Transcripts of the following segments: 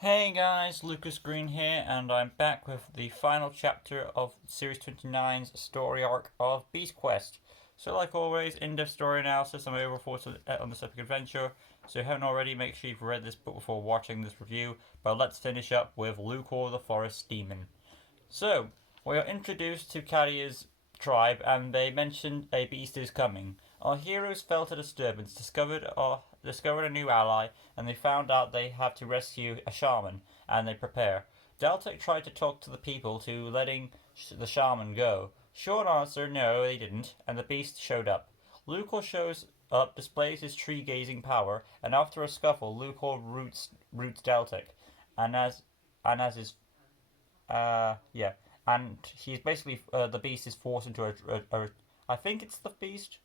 Hey guys, Lucas Green here, and I'm back with the final chapter of Series 29's story arc of Beast Quest. So, like always, in-depth story analysis and my overall thoughts on this epic adventure. So, if you haven't already, make sure you've read this book before watching this review. But let's finish up with Lukor the Forest Demon. So, we are introduced to Kadia's tribe, and they mention a beast is coming. Our heroes felt a disturbance, discovered a new ally, and they found out they have to rescue a shaman, and they prepare. Deltek tried to talk to the people to letting the shaman go. Short answer, no, they didn't, and the beast showed up. Lukor shows up, displays his tree gazing power, and after a scuffle, Lukor roots Deltek, and as his yeah, and he's basically the beast is forced into a I think it's the beast.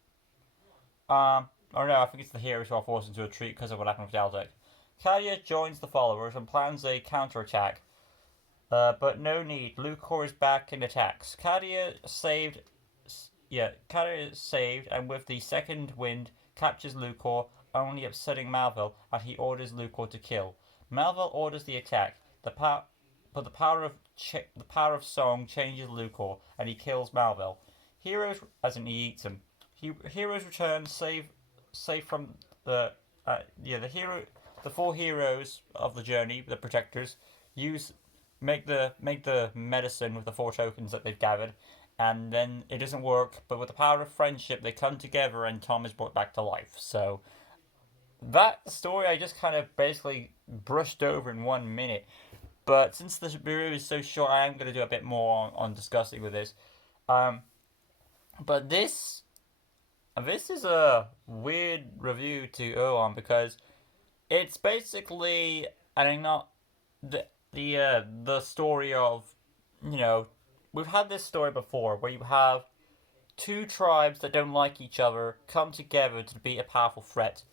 Or no, I think it's the heroes who are forced into a retreat because of what happened with Daltek. Kalia joins the followers and plans a counterattack, but no need. Lukor is back and attacks. Kalia is saved, and with the second wind, captures Lukor, only upsetting Malvel, and he orders Lukor to kill. Malvel orders the attack. But the power of song changes Lukor, and he kills Malvel. Heroes, as in he eats him. Heroes return, save from the four heroes of the journey, the protectors, use make the medicine with the four tokens that they've gathered, and then it doesn't work. But with the power of friendship, they come together, and Tom is brought back to life. So that story I just kind of basically brushed over in 1 minute. But since the review is so short, I am going to do a bit more on discussing with this. Um, but this is a weird review to go on because it's basically I think not the story of you know we've had this story before where you have two tribes that don't like each other come together to beat a powerful threat,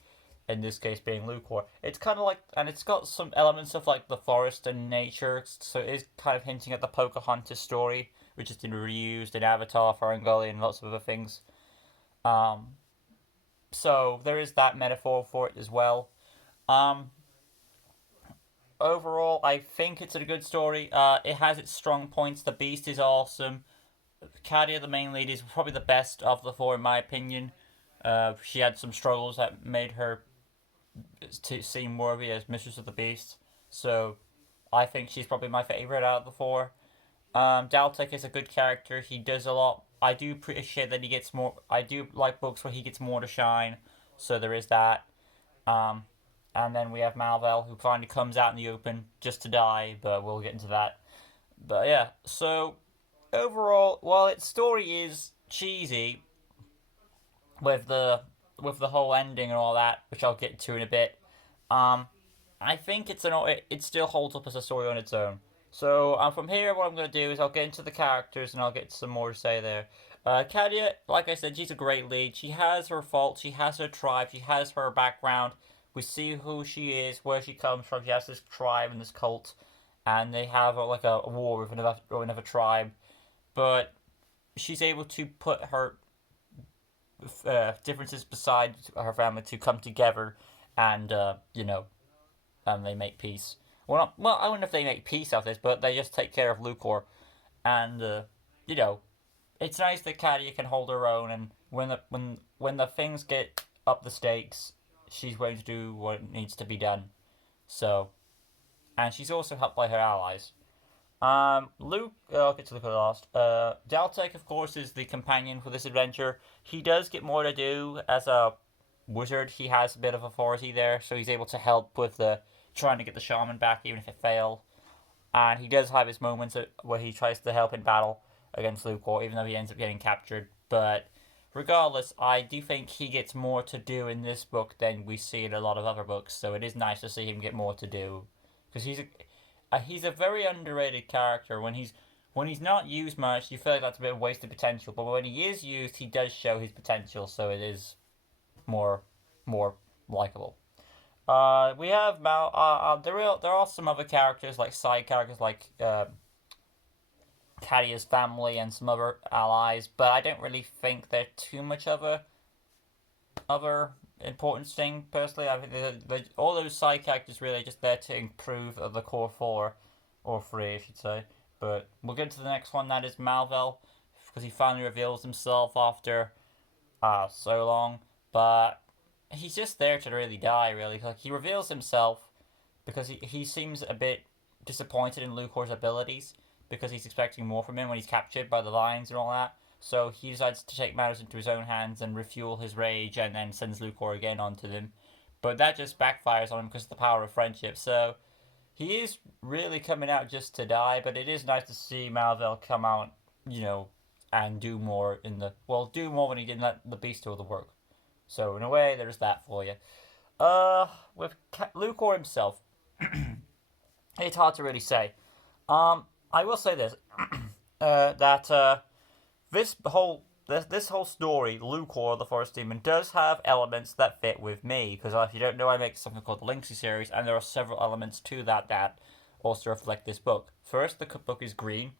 in this case being Lukor. It's kind of like, and it's got some elements of like the forest and nature, so it is kind of hinting at the Pocahontas story, which has been reused in Avatar, Ferngully, and lots of other things. Um, so there is that metaphor for it as well. Um, Overall, I think it's a good story. It has its strong points. The Beast is awesome. Kadia, the main lead, is probably the best of the four in my opinion. She had some struggles that made her to seem worthy as Mistress of the Beast. So I think she's probably my favorite out of the four. Daltek is a good character. He does a lot. I do appreciate that he gets more. I do like books where he gets more to shine. So there is that. Um, and then we have Malvel, who finally comes out in the open just to die, but we'll get into that. But yeah, so overall, while its story is cheesy with the whole ending and all that, which I'll get to in a bit, um, I think it still holds up as a story on its own. So from here, what I'm going to do is I'll get into the characters and I'll get some more to say there. Kadia, like I said, she's a great lead. She has her faults, she has her tribe, she has her background. We see who she is, where she comes from. She has this tribe and this cult, and they have like a war with another tribe. But she's able to put her differences beside her family to come together, and and they make peace. Well, I don't know if they make peace out of this, but they just take care of Lucor, and you know, it's nice that Kadia can hold her own, and when the things get up the stakes, she's willing to do what needs to be done. So, and she's also helped by her allies. I'll get to Luke last. Daltek, of course, is the companion for this adventure. He does get more to do as a wizard. He has a bit of authority there, so he's able to help with the trying to get the shaman back, even if it failed. And he does have his moments where he tries to help in battle against Lukor, even though he ends up getting captured. But regardless, I do think he gets more to do in this book than we see in a lot of other books. So it is nice to see him get more to do, because he's a very underrated character. When he's not used much, you feel like that's a bit of wasted potential. But when he is used, he does show his potential. So it is more more likable. We have Mal. There are some other characters like side characters like Kadia's family and some other allies, but I don't really think they're too much of a other important thing personally. I think all those side characters really are just there to improve the core four, or three, I should say. But we'll get to the next one. That is Malvel, because he finally reveals himself after so long. But he's just there to really die. Really, like he reveals himself because he seems a bit disappointed in Lukor's abilities because he's expecting more from him when he's captured by the lions and all that. So he decides to take matters into his own hands and refuel his rage, and then sends Lukor again onto them. But that just backfires on him because of the power of friendship. So he is really coming out just to die, but it is nice to see Malvel come out, and do more do more when he didn't let the beast do all the work. So in a way, there's that for you. With Lukor himself, it's hard to really say. I will say this, that this whole story, Lukor, the Forest Demon, does have elements that fit with me. Because if you don't know, I make something called the Linksy series, and there are several elements to that also reflect this book. First, the book is green,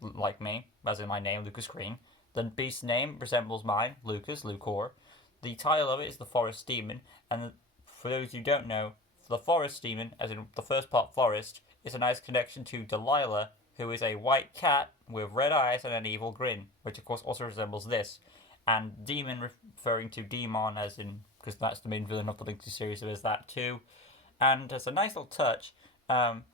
like me, as in my name, Lucas Green. The beast's name resembles mine, Lucas, Lukor. The title of it is the Forest Demon, and for those who don't know, the Forest Demon, as in the first part, Forest, is a nice connection to Delilah, who is a white cat with red eyes and an evil grin, which of course also resembles this. And Demon referring to Demon, as in, because that's the main villain of the Linksy series, so there's that too. And as a nice little touch,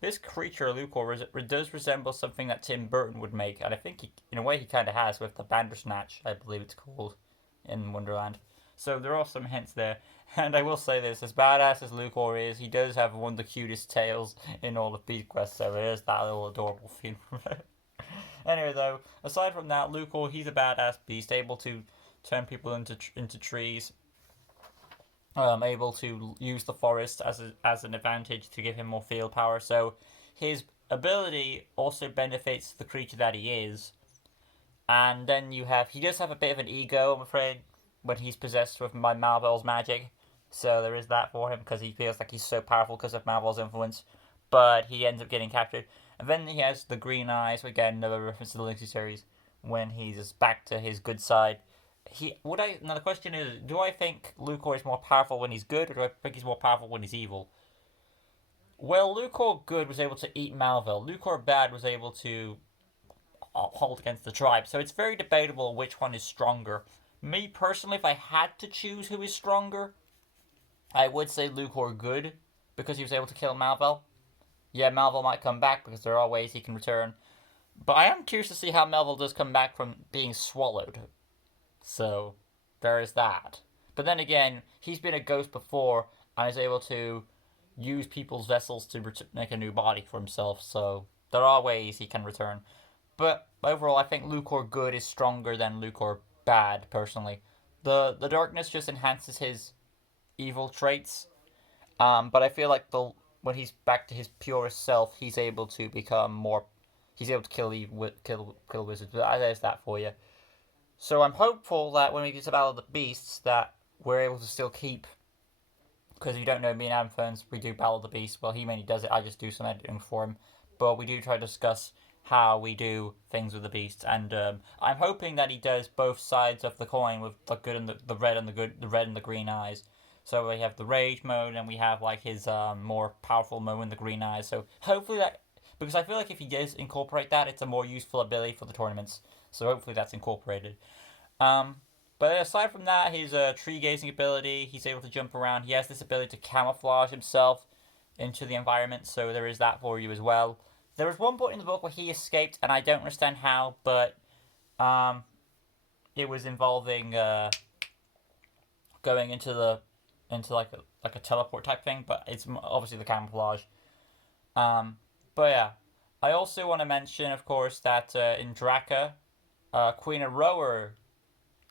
this creature, Lukor, does resemble something that Tim Burton would make, and I think in a way he kind of has with the Bandersnatch, I believe it's called, in Wonderland. So there are some hints there. And I will say this, as badass as Lukor is, he does have one of the cutest tails in all of Beast Quest, so there is that little adorable thing from it. Anyway, though, aside from that, Lukor, he's a badass beast, able to turn people into trees, able to use the forest as an advantage to give him more field power. So his ability also benefits the creature that he is. And then he does have a bit of an ego, I'm afraid, when he's possessed with my Malvel's magic. So there is that for him because he feels like he's so powerful because of Malvel's influence. But he ends up getting captured. And then he has the green eyes, again, another reference to the Linksy series, when he's back to his good side. Now the question is, do I think Lukor is more powerful when he's good, or do I think he's more powerful when he's evil? Well, Lukor good was able to eat Malvel. Lukor bad was able to hold against the tribe. So it's very debatable which one is stronger. Me personally, if I had to choose who is stronger, I would say Lukor good, because he was able to kill Malvel. Yeah, Malvel might come back because there are ways he can return. But I am curious to see how Malvel does come back from being swallowed. So, there is that. But then again, he's been a ghost before and is able to use people's vessels to make a new body for himself. So, there are ways he can return. But overall, I think Lukor good is stronger than Lukor bad, personally. The darkness just enhances his evil traits. But I feel like when he's back to his purest self, he's able to become more. He's able to kill wizards. But there's that for you. So I'm hopeful that when we get to Battle of the Beasts, that we're able to still keep. Because if you don't know, me and Adam Ferns, we do Battle of the Beasts. Well, he mainly does it. I just do some editing for him. But we do try to discuss how we do things with the beasts, and I'm hoping that he does both sides of the coin with the good and the red and the red and the green eyes. So we have the rage mode, and we have like his more powerful mode in the green eyes. So hopefully that, because I feel like if he does incorporate that, it's a more useful ability for the tournaments. So hopefully that's incorporated. But aside from that, his tree gazing ability, he's able to jump around. He has this ability to camouflage himself into the environment. So there is that for you as well. There was one point in the book where he escaped, and I don't understand how, but it was involving going into like a teleport type thing, but it's obviously the camouflage. But yeah, I also want to mention, of course, that in Draka, Queen Aroa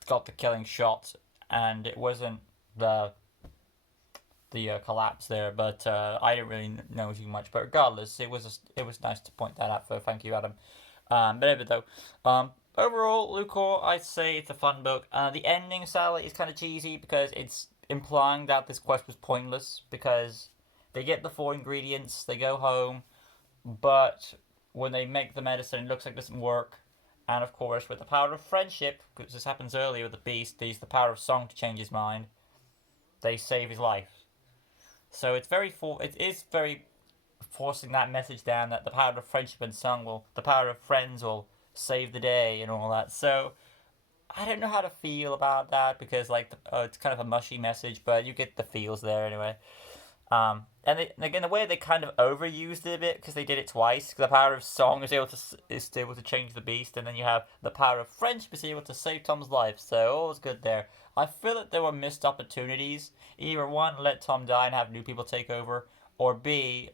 got the killing shot, and it wasn't the collapse there, but I didn't really know too much. But regardless, it was nice to point that out. So thank you, Adam. But anyway, though, overall, Lukor, I'd say it's a fun book. The ending, sadly, is kind of cheesy because it's implying that this quest was pointless because they get the 4 ingredients, they go home, but when they make the medicine, it looks like it doesn't work. And of course, with the power of friendship, because this happens earlier with the beast, they use the power of song to change his mind. they save his life. So it is very forcing that message down that the power of friendship and song will, the power of friends will save the day and all that. So I don't know how to feel about that because like it's kind of a mushy message, but you get the feels there anyway. And again, the way they kind of overused it a bit because they did it twice. Cause the power of song is able to change the beast, and then you have the power of friendship is able to save Tom's life. So all was good there. I feel that there were missed opportunities. Either one, let Tom die and have new people take over, or B,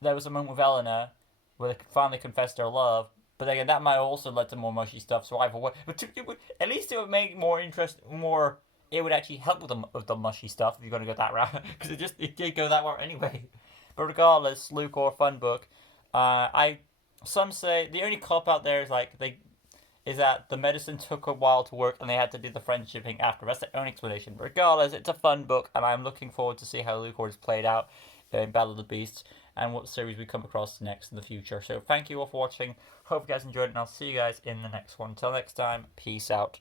there was a moment with Eleanor where they finally confessed their love. But again, that might also lead to more mushy stuff. So either way, but at least it would make more interest, more. It would actually help with the mushy stuff if you're going to go that route, because it did go that route anyway. But regardless, Lukor fun book. I Some say the only cop out there is like they is that the medicine took a while to work and they had to do the friendship thing after. That's the only explanation. But regardless, it's a fun book, and I'm looking forward to see how Lukor is played out in Battle of the Beasts and what series we come across next in the future. So thank you all for watching. Hope you guys enjoyed, and I'll see you guys in the next one. Until next time, peace out.